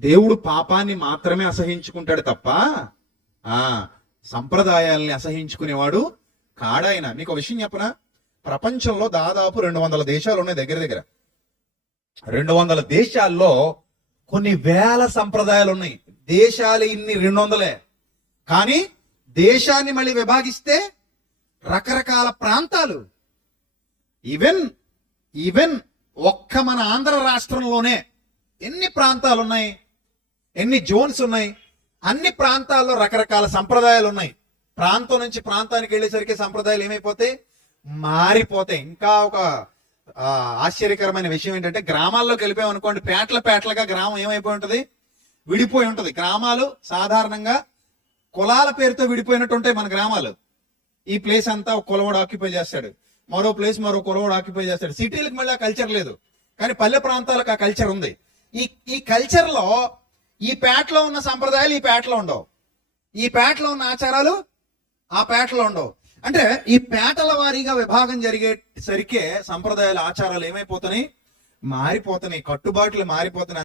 దేవుడు పాపాన్ని మాత్రమే అసహించుకుంటాడు తప్ప ఆ సంప్రదాయాల్ని అసహించుకునేవాడు కాడాయన. మీకు ఒక విషయం చెప్పనా, ప్రపంచంలో దాదాపు 200 దేశాలు ఉన్నాయి. దగ్గర 200 దేశాల్లో కొన్ని వేల సంప్రదాయాలు ఉన్నాయి. దేశాలు ఇన్ని 200, కానీ దేశాన్ని మళ్ళీ విభాగిస్తే రకరకాల ప్రాంతాలు. ఈవెన్ ఒక్క మన ఆంధ్ర రాష్ట్రంలోనే ఎన్ని ప్రాంతాలు ఉన్నాయి, ఎన్ని జోన్స్ ఉన్నాయి. అన్ని ప్రాంతాల్లో రకరకాల సంప్రదాయాలు ఉన్నాయి. ప్రాంతం నుంచి ప్రాంతానికి వెళ్ళేసరికి సంప్రదాయాలు ఏమైపోతాయి, మారిపోతాయి. ఇంకా ఒక ఆశ్చర్యకరమైన విషయం ఏంటంటే, గ్రామాల్లోకి వెళ్ళిపోయాం అనుకోండి, పేటలుగా గ్రామం ఏమైపోయి ఉంటుంది, విడిపోయి ఉంటుంది. గ్రామాలు సాధారణంగా కులాల పేరుతో విడిపోయినట్టు ఉంటాయి మన గ్రామాలు. ఈ ప్లేస్ అంతా ఒక కులవాడు ఆక్యుపై చేస్తాడు, మరో ప్లేస్ మరో కులవాడు ఆక్యుపై చేస్తాడు. సిటీలకు మళ్ళీ ఆ కల్చర్ లేదు, కానీ పల్లె ప్రాంతాలకు ఆ కల్చర్ ఉంది. ఈ కల్చర్ లో ఈ పేటలో ఉన్న సంప్రదాయాలు ఈ పేటలో ఉండవు, ఈ పేటలో ఉన్న ఆచారాలు ఆ పేటలో ఉండవు. అంటే ఈ పేటల వారీగా విభాగం జరిగేసరికే సంప్రదాయాలు ఆచారాలు ఏమైపోతున్నాయి, మారిపోతున్నాయి, కట్టుబాట్లు మారిపోతున్నాయి.